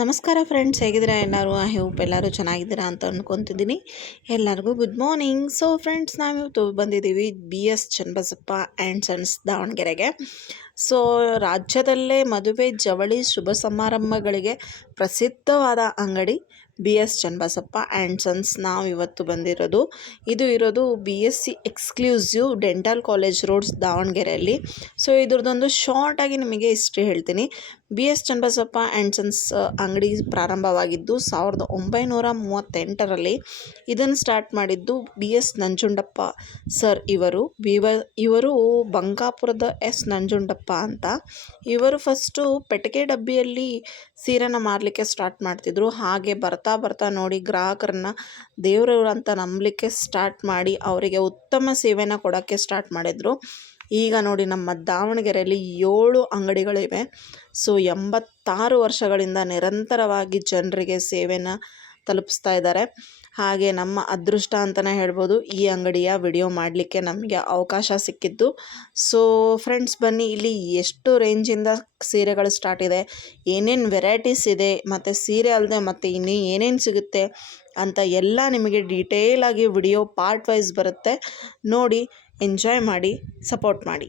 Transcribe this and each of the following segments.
ನಮಸ್ಕಾರ ಫ್ರೆಂಡ್ಸ್, ಹೇಗಿದ್ದೀರಾ ಎಲ್ಲರೂ? ಐ ಹೋಪ್ ಎಲ್ಲರೂ ಚೆನ್ನಾಗಿದ್ದೀರಾ ಅಂತ ಅಂದ್ಕೊತಿದ್ದೀನಿ. ಎಲ್ಲರಿಗೂ ಗುಡ್ ಮಾರ್ನಿಂಗ್. ಸೊ ಫ್ರೆಂಡ್ಸ್, ನಾವಿವತ್ತು ಬಂದಿದ್ದೀವಿ BS ಚನ್ನಬಸಪ್ಪ ಆ್ಯಂಡ್ ಸನ್ಸ್ ದಾವಣಗೆರೆಗೆ. ಸೊ ರಾಜ್ಯದಲ್ಲೇ ಮದುವೆ, ಜವಳಿ, ಶುಭ ಸಮಾರಂಭಗಳಿಗೆ ಪ್ರಸಿದ್ಧವಾದ ಅಂಗಡಿ BS ಚನ್ನಬಸಪ್ಪ ಆ್ಯಂಡ್ ಸನ್ಸ್. ನಾವಿವತ್ತು ಬಂದಿರೋದು, ಇದು ಇರೋದು BSc exclusive dental college roads ದಾವಣಗೆರೆಯಲ್ಲಿ. ಸೊ ಇದ್ರದ್ದೊಂದು ಶಾರ್ಟಾಗಿ ನಿಮಗೆ ಹಿಸ್ಟ್ರಿ ಹೇಳ್ತೀನಿ. BS ಚನ್ನಬಸಪ್ಪ ಆ್ಯಂಡ್ ಸನ್ಸ್ ಅಂಗಡಿ ಪ್ರಾರಂಭವಾಗಿದ್ದು 1938ರಲ್ಲಿ. ಇದನ್ನು ಸ್ಟಾರ್ಟ್ ಮಾಡಿದ್ದು BS ನಂಜುಂಡಪ್ಪ ಸರ್. ಇವರು ಬಂಕಾಪುರದ S ನಂಜುಂಡಪ್ಪ ಅಂತ. ಇವರು ಫಸ್ಟು ಪೆಟ್ಟಿಗೆ ಡಬ್ಬಿಯಲ್ಲಿ ಸೀರೆನ ಮಾರಲಿಕ್ಕೆ ಸ್ಟಾರ್ಟ್ ಮಾಡ್ತಿದ್ರು. ಹಾಗೆ ಬರ್ತಾ ನೋಡಿ ಗ್ರಾಹಕರನ್ನ ದೇವರು ಅಂತ ನಂಬಲಿಕ್ಕೆ ಸ್ಟಾರ್ಟ್ ಮಾಡಿ ಅವರಿಗೆ ಉತ್ತಮ ಸೇವೆನ ಕೊಡೋಕ್ಕೆ ಸ್ಟಾರ್ಟ್ ಮಾಡಿದರು. ಈಗ ನೋಡಿ, ನಮ್ಮ ದಾವಣಗೆರೆಯಲ್ಲಿ 7 ಅಂಗಡಿಗಳಿವೆ. ಸೊ 86 ವರ್ಷಗಳಿಂದ ನಿರಂತರವಾಗಿ ಜನರಿಗೆ ಸೇವೆನ ತಲುಪಿಸ್ತಾ ಇದ್ದಾರೆ. ಹಾಗೆ ನಮ್ಮ ಅದೃಷ್ಟ ಅಂತಲೇ ಹೇಳ್ಬೋದು, ಈ ಅಂಗಡಿಯ ವಿಡಿಯೋ ಮಾಡಲಿಕ್ಕೆ ನಮಗೆ ಅವಕಾಶ ಸಿಕ್ಕಿದ್ದು. ಸೊ ಫ್ರೆಂಡ್ಸ್, ಬನ್ನಿ, ಇಲ್ಲಿ ಎಷ್ಟು ರೇಂಜಿಂದ ಸೀರೆಗಳು ಸ್ಟಾರ್ಟ್ ಇದೆ, ಏನೇನು ವೆರೈಟೀಸ್ ಇದೆ, ಮತ್ತು ಸೀರೆ ಅಲ್ಲದೆ ಮತ್ತು ಇನ್ನೂ ಏನೇನು ಸಿಗುತ್ತೆ ಅಂತ ಎಲ್ಲ ನಿಮಗೆ ಡೀಟೇಲಾಗಿ ವಿಡಿಯೋ ಪಾರ್ಟ್ ವೈಸ್ ಬರುತ್ತೆ. ನೋಡಿ, ಎಂಜಾಯ್ ಮಾಡಿ, ಸಪೋರ್ಟ್ ಮಾಡಿ.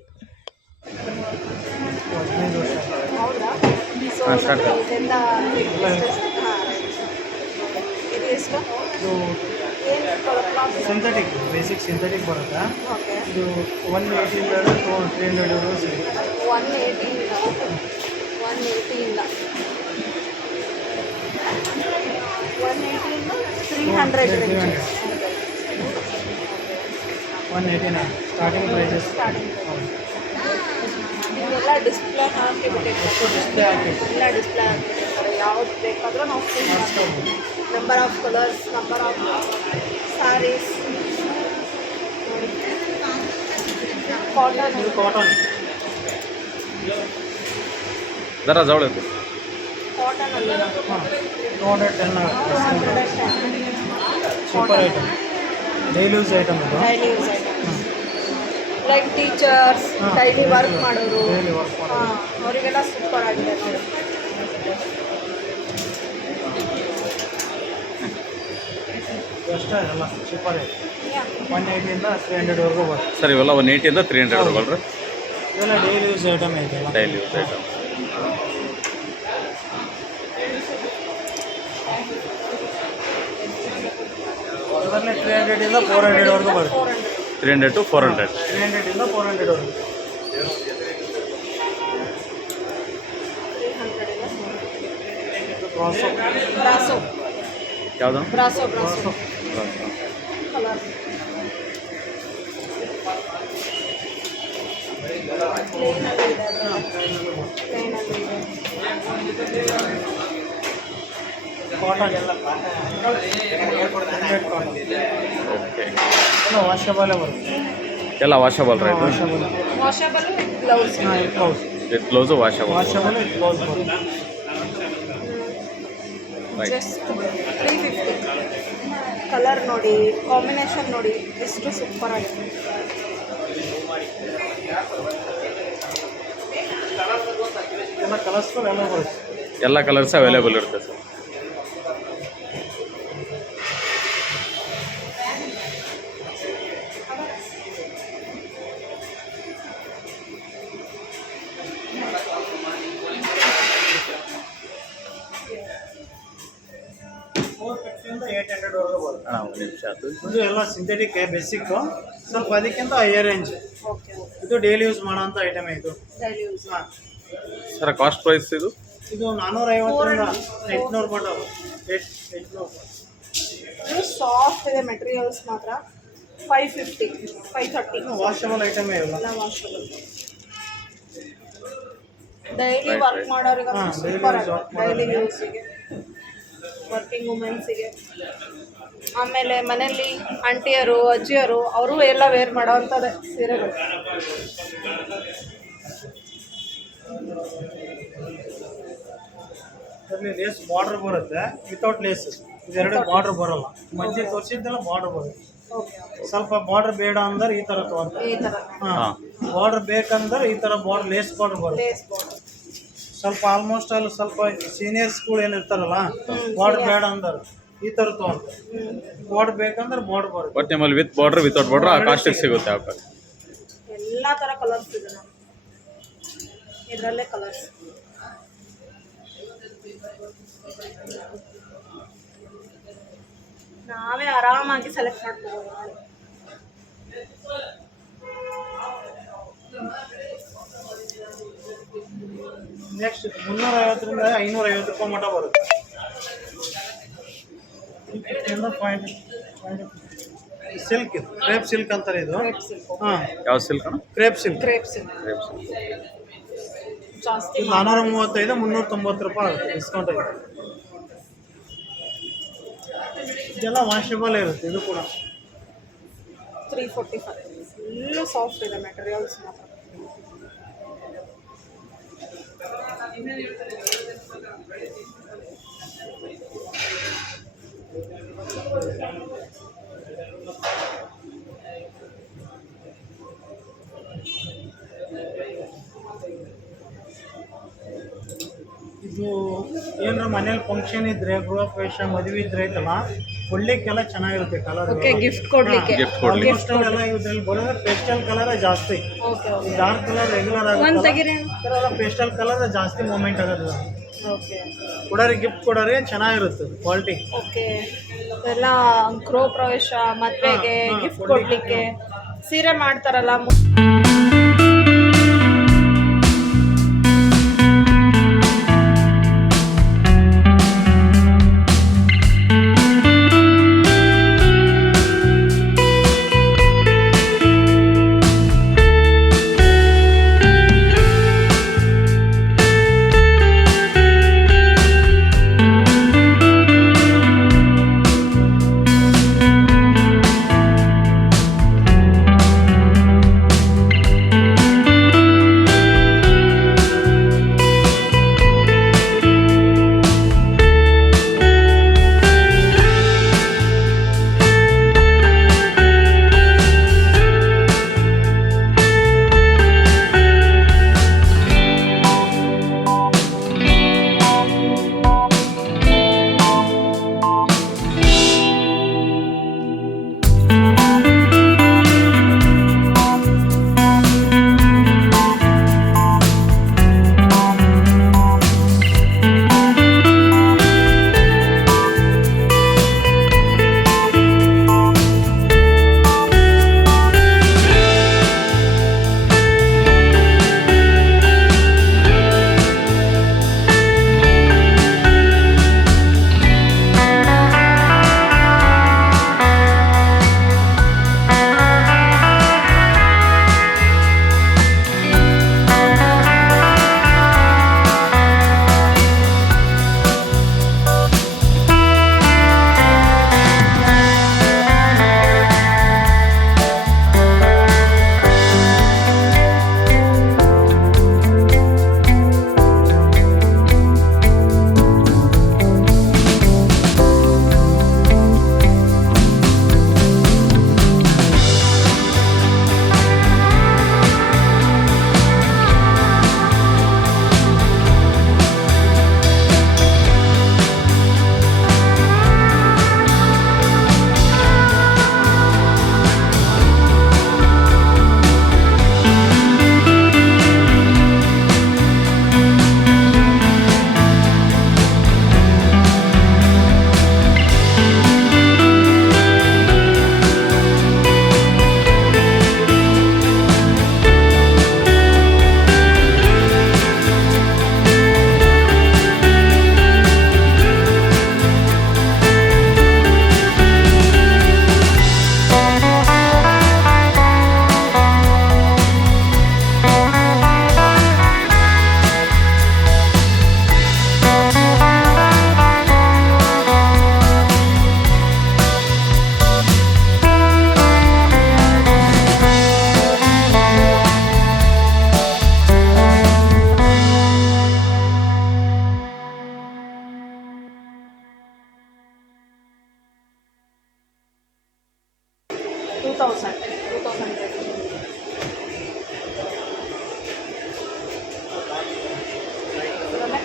ಸಿಂಥೆಟಿಕ್, ಬೇಸಿಕ್ ಸಿಂಥೆಟಿಕ್ ಬರುತ್ತಾ? ಇದು 180 300 euros. 180 189 starting prices. ಎಲ್ಲ ಡಿಸ್ಪ್ಲೇ ಹಾಕಿಬಿಟ್ಟಿರ್ತಾರೆ. ಯಾವ್ದು ಬೇಕಾದರೂ ನಾವು number of colours, number of sarees. Cotton जरा जवळ येतो. ಕಾಟನಲ್ಲಿ 210 super item, daily use item ಇದು. Daily use items like teachers, daily work ಮಾಡೋರು, ಅವರಿಗೆಲ್ಲ ಸೂಪರ್ ಆಗಿದೆ ನೋಡಿ. ಅಷ್ಟೇ ಎಲ್ಲ ಸೂಪರ್ ಐಟಮ್. 180 ಇಂದ 300 ಬರುತ್ತೆ ಸರ್. ಇವೆಲ್ಲ 180 ಇಂದ 300 ಬರಲ್ರಿ. ಇವೆಲ್ಲ ಡೈಲಿ ಯೂಸ್ ಐಟಮ್ ಐತೆಲ್ಲ. Daily use item. ಅದರಲ್ಲಿ 300 ಇಂದ 400 ಬರುತ್ತೆ. 300 to 400. 300 ಇಂದ 400 ಬ್ರಾಸೋ ಯಾವುದು? ಬ್ರಾಸೋ ಬರುತ್ತೆ. ಕಲರ್ ಪ್ಲೇನಲ್ಲಿ ಇದೆ. ಕಾಟನ್ ಎಲ್ಲ ಓಕೆ. ಎಲ್ಲ ವಾಷಬಲ್ ಬರುತ್ತೆ. ಎಲ್ಲ washable right. Washable washable gloves. Blouse with blouse washable. Washable with blouse ಬರುತ್ತೆ. ರೈಟ್. ಜಸ್ಟ್ 350. ಕಲರ್ ನೋಡಿ, ಕಾಂಬಿನೇಷನ್ ನೋಡಿ, ಎಷ್ಟು ಸೂಪರ್ ಆಗಿದೆ. ಎಲ್ಲ ಕಲರ್ಸ್ಫುಲ್ ಎಲ್ಲ ಬರುತ್ತೆ. ಎಲ್ಲ ಕಲರ್ಸ್ ಅವೈಲೇಬಲ್ ಇರುತ್ತೆ ಸರ್. $450 ಇಂದ $800 ಬರುತ್ತೆ. ಹಾಂ, ಒಂದು ನಿಮಿಷ ಅದು. ಇದು ಎಲ್ಲ ಸಿಂಥೆಟಿಕ್ ಬೇಸಿಕ್, ಸ್ವಲ್ಪ ಅದಕ್ಕಿಂತ ಹೈಯರ್ ರೇಂಜ್. ಓಕೆ, ಇದು ಡೈಲಿ ಯೂಸ್ ಮಾಡೋಂಥ ಐಟಮ್ ಇದು. Daily use. ಹಾಂ, ಸರ್ ಕಾಸ್ಟ್ ಪ್ರೈಸ್ ಇದು? ಇದು 450 ಇಂದ 800 ಮಟ್ಟ. 800. ಇದು ಸಾಫ್ಟ್ ಇದೆ, ಮೆಟೀರಿಯಲ್ಸ್ ಮಾತ್ರ 550, 530. ವಾಷಬಲ್ ಐಟಮೇ ಇಲ್ಲ. ಎಲ್ಲ ವಾಷಬಲ್. ಡೈಲಿ ವರ್ಕ್ ಮಾಡೋರಿಗೆ ಹಾಂ, ಸೂಪರ್ daily use ಆಗಿದೆ. ಡೈಲಿ ಯೂಸಿಗೆ, ವರ್ಕಿಂಗ್ ವುಮೆನ್ಸಿಗೆ, ಆಮೇಲೆ ಮನೇಲಿ ಆಂಟಿಯರು, ಅಜ್ಜಿಯರು, ಅವರು ಎಲ್ಲ ವೇರ್ ಮಾಡೋವಂಥದ್ದೇ ಸೀರೆಗಳು. ಇದರಲ್ಲಿ ಲೇಸ್ ಬಾರ್ಡರ್ ಬರುತ್ತೆ, ವಿತೌಟ್ ಲೇಸ್. ಇದೆರಡು ಬಾರ್ಡರ್ ಬರಲ್ಲ. ಮಧ್ಯೆ ತೋರಿಸಿದ್ದೆಲ್ಲ ಬಾರ್ಡರ್ ಬರುತ್ತೆ. ಓಕೆ, ಸ್ವಲ್ಪ ಬಾರ್ಡರ್ ಬೇಡ ಅಂದ್ರೆ ಈ ಥರ ತಗೊಂತಾರೆ. ಈ ಥರ ಹಾಂ, ಬಾರ್ಡರ್ ಬೇಕಂದ್ರೆ ಈ ಥರ ಬಾರ್ಡರ್, ಲೇಸ್ ಬಾರ್ಡರ್ ಬರುತ್ತೆ. Lace border. ಸ್ವಲ್ಪ ಆಲ್ಮೋಸ್ಟ್ ಅಲ್ಲಿ ಸ್ವಲ್ಪ ಸೀನಿಯರ್ಸ್ಗಳು ಏನಿರ್ತಾರಲ್ಲ ಬಾರ್ಡರ್ ಬೇಡ ಅಂದಾರ ಈ ಥರ ತೊಗೊಂತ ಬಾರ್ಡರ್ ಬೇಕಂದ್ರೆ ಬಾರ್ಡರ್ ಬರುತ್ತೆ. ಬಟ್ ನಿಮ್ಮಲ್ಲಿ ವಿತ್ ಬಾರ್ಡ್ರ್ ವಿತೌಟ್ ಬಾರ್ಡ್ರ್ ಆ ಕಾಸ್ಟಿಗೆ ಸಿಗುತ್ತೆ ಆ ಎಲ್ಲ ಥರ ಕಲರ್ಸ್ ಇದೆ ನಮ್ಮ ಇದರಲ್ಲೇ ಕಲರ್ಸ್. ನಾವೇ ಆರಾಮಾಗಿ ಸೆಲೆಕ್ಟ್ ಮಾಡ್ಕೋಬೋದು. ನೆಕ್ಸ್ಟ್ 350ರಿಂದ 550 ರೂಪಾಯಿ ಮಟ್ಟ ಬರುತ್ತೆ. ಸಿಲ್ಕ್ ಇದು ಕ್ರೇಪ್ ಸಿಲ್ಕ್ ಅಂತಾರೆ ಇದು. ಹಾಂ, ಯಾವ ಸಿಲ್ಕ್ ಅಣ್ಣ? Crepe silk. Crepe silk crepe silk. ಜಾಸ್ತಿ 435 390 ರೂಪಾಯಿ ಆಗುತ್ತೆ ಡಿಸ್ಕೌಂಟ್ ಆಗಿದೆ. ಇದೆಲ್ಲ ವಾಷಬಲ್ ಇರುತ್ತೆ ಇದು ಕೂಡ. 345 ಫುಲ್ಲು ಸಾಫ್ಟ್ ಇದೆ ಮೆಟೀರಿಯಲ್ಸ್ ಮಾತ್ರ. ಇದು ಏನಾರ ಮನೇಲಿ ಫಂಕ್ಷನ್ ಇದ್ರೆ ಗೃಹ ಪ್ರವೇಶ ಮದುವೆ ಇದ್ರೆ ಐತಲ್ಲ ಕೊಡ್ಲಿಕ್ಕೆಲ್ಲ ಚೆನ್ನಾಗಿರುತ್ತೆ ಕಲರ್. ಓಕೆ, ಗಿಫ್ಟ್ ಕೊಡ್ಲಿಕ್ಕೆ. Gift ಕೊಡ್ಲಿಕ್ಕೆ. ಆಲ್ಮೋಸ್ಟ್ ಎಲ್ಲ ಇದ್ರಲ್ಲಿ ಬರೋದ್ರೆ ಪೇಸ್ಟಲ್ ಕಲರ್ ಜಾಸ್ತಿ. Okay okay. Dark colour regular ಒಂದು ಆಗುತ್ತೆ. ತೆಗೀರಿ. ಪೇಸ್ಟಲ್ ಕಲರ್ ಜಾಸ್ತಿ ಮೂಮೆಂಟ್ ಆಗೋದು. ಓಕೆ ಕೊಡೋರಿ ಗಿಫ್ಟ್ ಕೊಡೋರಿ ಚೆನ್ನಾಗಿರುತ್ತೆ ಕ್ವಾಲಿಟಿ. ಓಕೆ. ಎಲ್ಲ ಗೃಹ ಪ್ರವೇಶ ಮದುವೆಗೆ ಗಿಫ್ಟ್ ಕೊಡ್ಲಿಕ್ಕೆ ಸೀರೆ ಮಾಡ್ತಾರಲ್ಲ.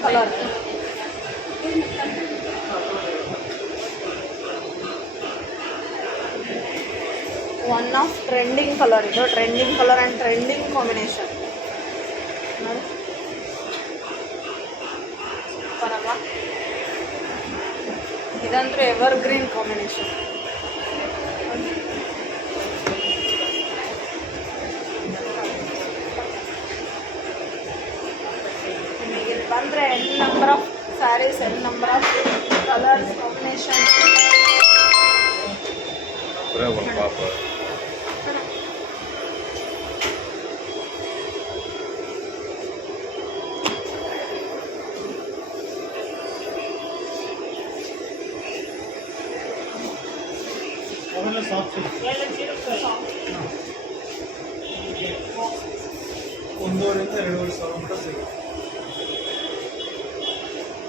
Colour. One of trending colour ಇದು. Trending colour and trending combination ನೋಡಿ. ಸೂಪರ್ ಅಲ್ವಾ? ಇದಂದ್ರೆ ಎವರ್ ಗ್ರೀನ್ ಕಾಂಬಿನೇಷನ್. ಇಲ್ಲಿ ಬಂದರೆ N number of sarees, N number of colours combination. ಪಾಪ ಅವೆಲ್ಲ ಸಾಫ್ಟ್ ಸಿಲ್ಕ್. 1,500 ಇಂದ 2,500 ಮಟ್ಟ ಸಿಗುತ್ತೆ.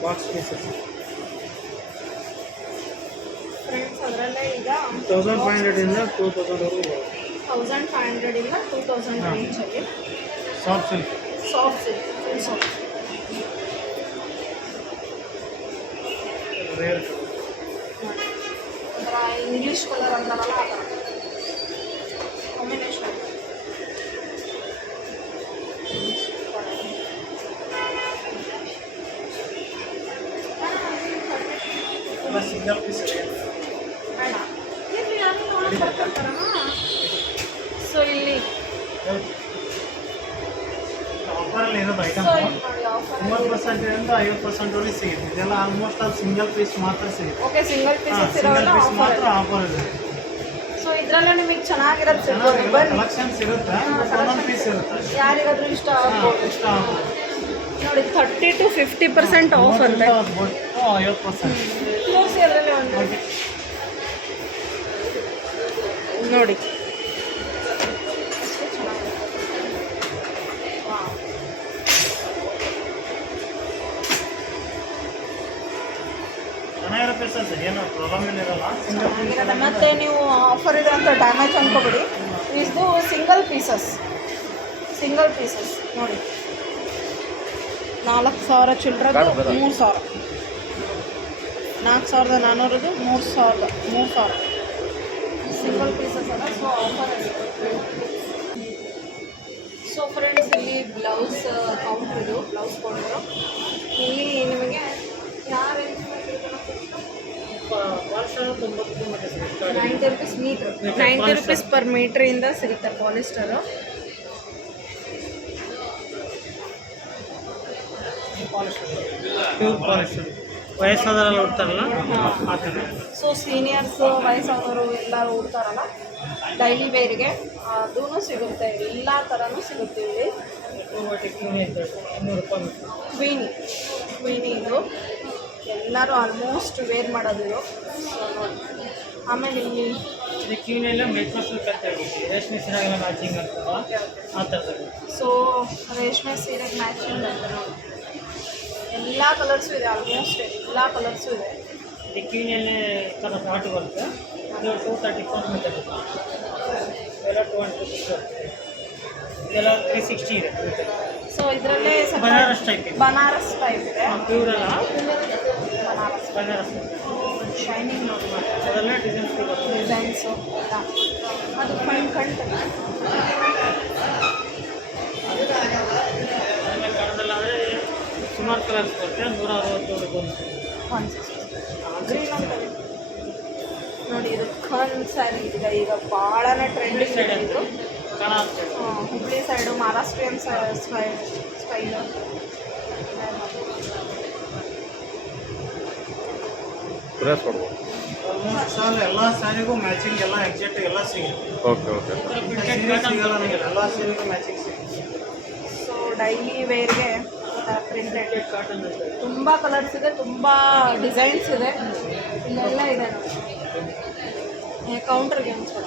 ಬಾಕ್ಸ್ ಪೀಸಸ್ ಫ್ರೆಂಡ್ಸ್, ಅದರಲ್ಲೇ ಈಗ 1,500 ಇಂದ 2,000 ವರೆಗೂ 1,500 ಇಂದ 2,000 ರೇಂಜಲ್ಲಿ soft silk. Soft silk, full soft. Rare ಒಂಥರ ಇಂಗ್ಲೀಷ್ ಕಲರ್ ಅಂತಾರಲ್ಲ ಆ ಥರ ಕಾಂಬಿನೇಷನ್. ಎಲ್ಲ ಸಿಂಗಲ್ ಪೀಸ್ ಬೇಡ ಇರಲಿ, ಅದು ನೋಡೋಕೆ ಬರ್ತಾರಮ್ಮ. ಸೊ ಇಲ್ಲಿ ಆಫರಲ್ಲಿ ಇರೋದು ಐಟಮ್ ಸೊ ಇಲ್ಲಿ ನೋಡಿ ಆಫರ್ 30% ಇಂದ 50% ವರೆಗೆ ಸಿಗುತ್ತೆ. ಇದೆಲ್ಲ ಆಲ್ಮೋಸ್ಟ್ ಅಲ್ಲಿ ಸಿಂಗಲ್ ಪೀಸ್ ಮಾತ್ರ ಸಿಗುತ್ತೆ. ಓಕೆ, ಸಿಂಗಲ್ ಪೀಸಸ್ ಸಿಂಗಲ್ ಇರೋಲ್ಲ ಪೀಸ್ ಆಫರ್. ಮಾತ್ರ ಆಫರ್ ಇದೆ. ಸೊ ಇದರಲ್ಲೇ ನಿಮಗೆ ಚೆನ್ನಾಗಿರೋದು ಸಿಗ್ಬೋದು. ಬನ್ನಿ, ಕಲೆಕ್ಷನ್ಸ್ ಇರುತ್ತೆ, ಒಂದೊಂದು ಪೀಸ್ ಇರುತ್ತೆ ಅಷ್ಟೇ. ಯಾರಿಗಾದ್ರೂ ಇಷ್ಟ ಆಗ್ಬೋದು. ಇಷ್ಟ ಆಗ್ಬೋದು. ನೋಡಿ 30 to 50% ಆಫ್ ಅಂತೆ. 50%. ತೋರಿಸಿ ಅದರಲ್ಲಿ ಒಂದು ನೋಡಿ. ಚೆನ್ನಾಗಿರೋ ಪೀಸಸ್ ಏನು ಪ್ರಾಬ್ಲಮ್ ಏನಿರಲ್ಲ. ಸಿಂಗಲ್ ಚೆನ್ನಾಗಿರೋದು. ಮತ್ತೆ ನೀವು ಆಫರ್ ಇದೆ ಅಂತ ಡ್ಯಾಮೇಜ್ ಅನ್ಕೋಬೇಡಿ. ಇದು ಸಿಂಗಲ್ ಪೀಸಸ್ ನೋಡಿ. 4,000 ಚಿಲ್ಲರದು 3,000, 4,400 3,000 ಸಿಂಗಲ್ ಪೀಸಸ್ ಅಲ್ಲ. ಸೊ ಆಫರ್ ಇದೆ. ಸೊ ಫ್ರೆಂಡ್ಸ್, ಇಲ್ಲಿ ಬ್ಲೌಸ್ ಕೌಂಟ್ರ್ ಇದು, ಬ್ಲೌಸ್ ಕೌಂಟ್ರು. ಇಲ್ಲಿ ನಿಮಗೆ ಯಾವ range 90 rupees metre, 90 rupees per ಮೀಟ್ರಿಂದ ಸಿಗುತ್ತೆ ಪಾಲಿಸ್ಟರು. ಪ್ಯೂರ್ ಪಾಲಿಶ್ ವಯಸ್ಸಾದವರೆಲ್ಲ ಉಡ್ತಾರಲ್ಲ ಆ ಥರ. ಸೊ ಸೀನಿಯರ್ಸ್, ವಯಸ್ಸಾದವರು ಎಲ್ಲರೂ ಉಡ್ತಾರಲ್ಲ ಡೈಲಿ ವೇರ್ಗೆ, ಅದೂ ಸಿಗುತ್ತೆ. ಎಲ್ಲ ಥರನೂ ಸಿಗುತ್ತೆ ಇಲ್ಲಿ. ಕ್ವೀನಿ ಇದು ಎಲ್ಲರೂ ಆಲ್ಮೋಸ್ಟ್ ವೇರ್ ಮಾಡೋದು ಇದು. ಸೊ ನೋಡಿ. ಆಮೇಲೆ ಇಲ್ಲಿ ಕ್ಯೂನೆಲ್ಲ ಮೇಕಪ್ ರೇಷ್ಮೆ ಸೀರೆಗೆಲ್ಲ ಮ್ಯಾಚಿಂಗ್ ಅಂತಲ್ಲ ಆ ಥರದ್ದು. ಸೊ ರೇಷ್ಮೆ ಸೀರೆಗೆ ಮ್ಯಾಚಿಂಗ್ ಅಂತ ನೋಡಿ. ಎಲ್ಲ ಕಲರ್ಸು ಇದೆ, ಆಲ್ಮೋಸ್ಟ್ ಎಲ್ಲ ಕಲರ್ಸು ಇದೆ. ಕ್ಯೂನೆಲ್ಲೇ ಥರ ಪಾಟು ಬರುತ್ತೆ. ಇದು 234 ಮೀಟರ್ ಎಲ್ಲ 200 ಇದೆಲ್ಲ 360 ಇದೆ. ಸೊ ಇದರಲ್ಲೇ ಬನಾರಸ್ ಟೈಪ್ ಇದೆ. ಬನಾರಸ್ ಟೈಪ್ ಇದೆ. ಪ್ಯೂರ್ ಅಲ್ಲ, ಬನಾರಸ್ ಶೈನಿಂಗ್ ನೋಡಿ. ಅದೆಲ್ಲ ಡಿಸೈನ್ಸು ಅದು ಫೈನ್ ಕಂಟಲ್ಲ. ಕನ್ನಡದಲ್ಲಾದರೆ ಸುಮಾರು ಕಲರ್ಸ್ ಬರುತ್ತೆ. 167 ಗ್ರೀನ್ ಅಂತ ನೋಡಿ. ಇದು ಖಾನ್ ಸ್ಯಾರಿ ಇದೆ, ಈಗ ಭಾಳನೇ ಟ್ರೆಂಡಿಂಗ್ ಇದೆ ಇದು. Hubli side Maharashtrian style. Press ಕೊಡ್ಬೋದು. ಆಲ್ಮೋಸ್ಟ್ ಎಲ್ಲ ಸ್ಯಾರಿಗೂ ಮ್ಯಾಚಿಂಗ್ ಎಲ್ಲ ಎಕ್ಸಾಕ್ಟ್ ಎಲ್ಲ ಸಿಗುತ್ತೆ. ಓಕೆ ಓಕೆ ಸಿಗಲ್ಲ ನನಗೆ, ಎಲ್ಲ ಸೀರೆಗೂ ಮ್ಯಾಚಿಂಗ್ ಸಿಗುತ್ತೆ. ಸೊ ಡೈಲಿ ವೇರ್ಗೆ ಪ್ರಿಂಟೆಡ್ ಕಾಟನ್ ತುಂಬ ಕಲರ್ಸ್ ಇದೆ, ತುಂಬ ಡಿಸೈನ್ಸ್ ಇದೆ. ಇಲ್ಲೆಲ್ಲ ಇದೆ ನೋಡಿ. ಕೌಂಟರ್ಗೆ ಅನ್ಸೋಣ.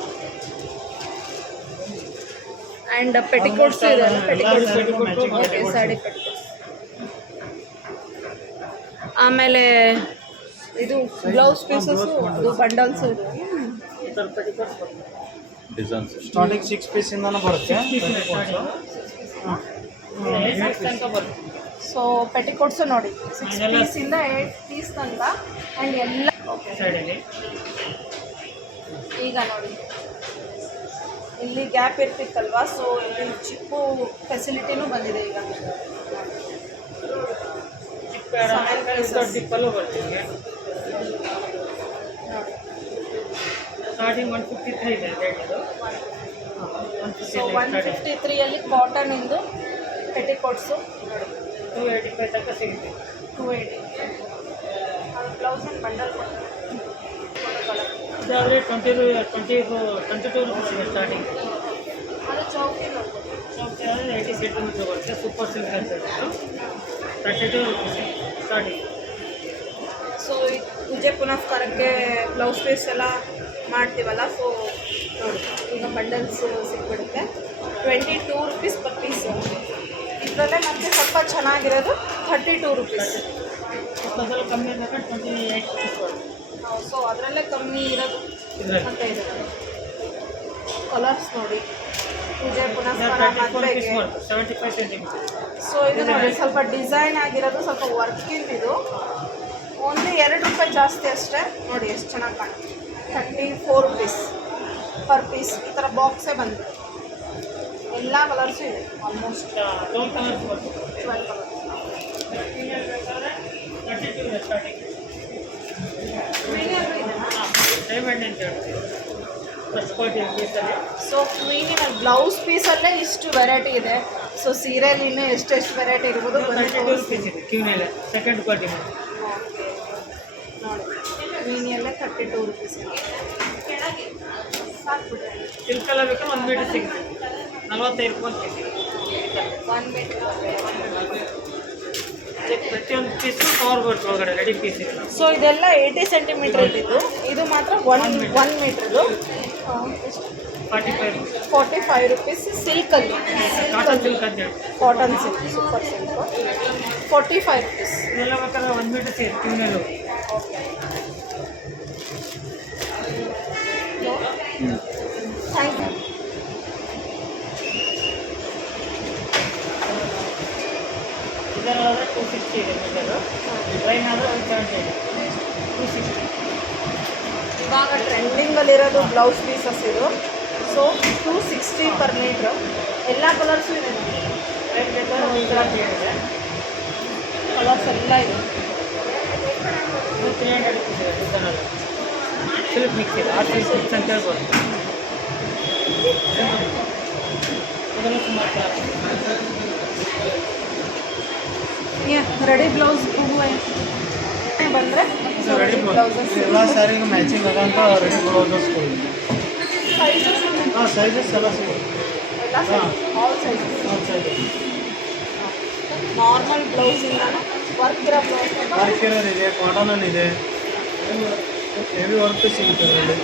ಆ್ಯಂಡ್ ಪೆಟಿಕೋಟ್ಸ್ ಇದೆ, ಪೆಟಿಕೋಟ್ಸ್ ಓಕೆ, ಸಾಡಿ ಪೆಟಿಕೋಟ್ಸ್. ಆಮೇಲೆ ಇದು ಬ್ಲೌಸ್ ಪೀಸಸ್ಸು, ಅದು ಬಂಡಲ್ಸು ಇದೆ. ಈ ಥರ ಪೆಟಿಕೋಟ್ಸ್ ಬರುತ್ತೆ. ಡಿಸೈನ್ಸ್ ಸ್ಟಾರ್ಟಿಂಗ್ 6 ಪೀಸಿಂದನೂ ಬರುತ್ತೆ. ಸೊ ಪೆಟಿಕೋಟ್ಸು ನೋಡಿ 6 ಪೀಸಿಂದ 8 ಪೀಸ್ ತನಕ ಆ್ಯಂಡ್ ಎಲ್ಲ ಓಕೆ ಸೈಡಲ್ಲಿ ಈಗ ನೋಡಿ ಇಲ್ಲಿ ಗ್ಯಾಪ್ ಇರ್ತಿತ್ತಲ್ವಾ, ಸೊ ಇಲ್ಲಿ ಚಿಪ್ಪು ಫೆಸಿಲಿಟಿನೂ ಬಂದಿದೆ ಈಗ. ಡಿಪ್ಪಲ್ಲೂ ಬರ್ತೀವಿ. ನೋಡಿ ಸ್ಟಾರ್ಟಿಂಗ್ 153 ಇದೆ ರೇಟ್ ಇದು. ಸೊ 153 ಕಾಟನ್ ಇಂದು ಪೆಟಿಕೋಟ್ಸು 285 ತನಕ ಸಿಗುತ್ತೆ. 280 ಬ್ಲೌಸ್ ಆ್ಯಂಡ್ ಬಂಡಲ್ ಇದಾದರೆ 22 ರುಪೀಸ್ ಇದೆ ಸ್ಟಾರ್ಟಿಂಗ್. ಅದು ಚೌಕಿ ಚೌಕಿ ಆದರೆ 80 ಸೆಂಟಿಮೀಟರ್ ಬರುತ್ತೆ. ಸೂಪರ್ ಸಿಲ್ಕ್ ಅಂತ ಹೇಳ್ಬಿಟ್ಟು 32 ರುಪೀಸ್ ಸ್ಟಾರ್ಟಿಂಗ್. ಸೊ ಪೂಜೆ ಪುನಸ್ಕಾರಕ್ಕೆ ಬ್ಲೌಸ್ ಪೀಸ್ ಎಲ್ಲ ಮಾಡ್ತೀವಲ್ಲ, ಸೊ ನೋಡಿ ಈಗ ಬಂಡಲ್ಸ್ ಸಿಕ್ಬಿಡುತ್ತೆ. 22 ರುಪೀಸ್ ಪರ್ ಪೀಸು. ಇದರಲ್ಲೇ ಮತ್ತೆ ಸ್ವಲ್ಪ ಚೆನ್ನಾಗಿರೋದು 32 ರುಪೀಸ್. ಅದರಲ್ಲಿ ಕಮ್ಮಿ ಅಂದರೆ 28 ರುಪೀಸ್ ಬರುತ್ತೆ. ಸೊ ಅದರಲ್ಲೇ ಕಮ್ಮಿ ಇರೋದು ಅಂತ ಇದೆ. ಕಲರ್ಸ್ ನೋಡಿ, ಪೂಜೆ ಪುನಸ್ಕಾರ ಮದುವೆಗೆ. 75 ಸೆಂಟಿಮೀಟರ್. ಸೊ ಇದು ನೋಡಿ ಸ್ವಲ್ಪ ಡಿಸೈನ್ ಆಗಿರೋದು, ಸ್ವಲ್ಪ ವರ್ಕಿಂದು. ಇದು ಓನ್ಲಿ 2 ರೂಪಾಯಿ ಜಾಸ್ತಿ ಅಷ್ಟೇ. ನೋಡಿ ಎಷ್ಟು ಚೆನ್ನಾಗಿ ಕಾಣುತ್ತೆ. 34 ರುಪೀಸ್ ಪರ್ ಪೀಸ್. ಈ ಥರ ಬಾಕ್ಸೇ ಬಂದಿದೆ. ಎಲ್ಲ ಕಲರ್ಸು ಇದೆ ಆಲ್ಮೋಸ್ಟ್ 12 ಕಲರ್ಸ್ ಬರುತ್ತೆ. 12 ಕಲರ್ಸ್. ಬೇಕಾದರೆ 32 ಇದೆ ಸ್ಟಾರ್ಟಿಂಗ್. ಡೈಮಂಡ್ ಅಂತ ಹೇಳ್ತೀವಿ ಫಸ್ಟ್ ಕ್ವಾಲಿಟಿ ಪೀಸಲ್ಲಿ. ಸೊ ಕ್ವೀನಿನ ಬ್ಲೌಸ್ ಪೀಸಲ್ಲೇ ಇಷ್ಟು ವೆರೈಟಿ ಇದೆ. ಸೊ ಸೀರೆಯಲ್ಲಿ ಇನ್ನೂ ಎಷ್ಟೆಷ್ಟು ವೆರೈಟಿ ಇರ್ಬೋದು 32 ರುಪೀಸ್ ಇದೆ ಕ್ಯೂನೆಲ್ಲ ಸೆಕೆಂಡ್ ಕ್ವಾಲಿಟಿ ಮಾಡಿ. ಓಕೆ ನೋಡಿ, ಕ್ವೀನಿಯಲ್ಲೇ 32 ರುಪೀಸ್ ಇದೆ. ಸಾಕ್ಬಿಟ್ರೆ ಸಿಲ್ಕ್ ಎಲ್ಲ ಬೇಕಾದ್ರೆ 1 ಮೀಟರ್ ಸಿಗುತ್ತೆ. 45 ರೂಪಾಯಿ ಪೀಸ್. 1 ಮೀಟರ್. ಪ್ರತಿಯೊಂದು ಪೀಸು ಕವರ್ ಬರುತ್ತೆ ಒಳಗಡೆ ರೆಡಿ ಪೀಸ್ ಇರಲ್ಲ. ಸೊ ಇದೆಲ್ಲ 80 ಸೆಂಟಿಮೀಟರ್ ಇದ್ದಿದ್ದು, ಇದು ಮಾತ್ರ 1 ಮೀಟ್ರದು 45 ರೂಪೀಸ್. 45 ರುಪೀಸ್. ಸಿಲ್ಕಲ್ಲಿ ಕಾಟನ್ ಸಿಲ್ಕ್ ಅಂತ ಹೇಳಿ cotton silk super silk 45 rupees. ಇದೆಲ್ಲ ಬೇಕಾದ್ರೆ 1 ಮೀಟರ್ ಸಿಗುತ್ತೆ ಕ್ಯೂನೆಲ್ಲೂ. Thank you. ಇದರಾದರೆ 260 ಇದೆ ಮೀಟರು. ಟ್ರೈನ್ ಆದರೆ 170 ಇದೆ. 260. ಇವಾಗ ಟ್ರೆಂಡಿಂಗಲ್ಲಿರೋದು ಬ್ಲೌಸ್ ಪೀಸಸ್ ಇದು. So 260 per metre. ಎಲ್ಲ ಕಲರ್ಸು ಇದೆ ನೋಡಿ. ರೇಟ್ ಬೇಕಾದ್ರೆ 170 ಇದೆ. ಕಲರ್ಸ್ ಎಲ್ಲ ಇದೆ. 300 ರುಪೀಸ್ ಇದೆ ಡಿಸೈನಲ್ಲಿ. ಸಿಲ್ಕ್ ಮಿಕ್ಸ್ ಇದೆ. ಆ ಸಿಲ್ಕ್ ಮಿಕ್ಸ್ ಅಂತ ಹೇಳ್ಬೋದು. ಅದೆಲ್ಲ ಸುಮಾರು ರೆಡಿ ಬ್ಲೌಸ್ ಬಂದರೆ ರೆಡಿ ಬ್ಲೌಸಸ್ ಎಲ್ಲ ಸ್ಯಾರಿಗೆ ಮ್ಯಾಚಿಂಗ್ ಆಗೋಂಥ ರೆಡಿ ಬ್ಲೌಸಸ್ ಸೈಜಸ್ ಹಾಂ ಸೈಜಸ್ ಎಲ್ಲ ಸಿಗುತ್ತೆ. ಎಲ್ಲ all sizes. All sizes. Normal ಬ್ಲೌಸಿಂದ ವರ್ಕ್ ಇರೋ ಬ್ಲೌಸ್ ವರ್ಕ್ ಇರೋದು ಇದೆ, ಕಾಟನ್ ಇದೆ, ಹೆವಿ ವರ್ಕ್ ಸಿಗುತ್ತೆ ಅದರಲ್ಲಿ.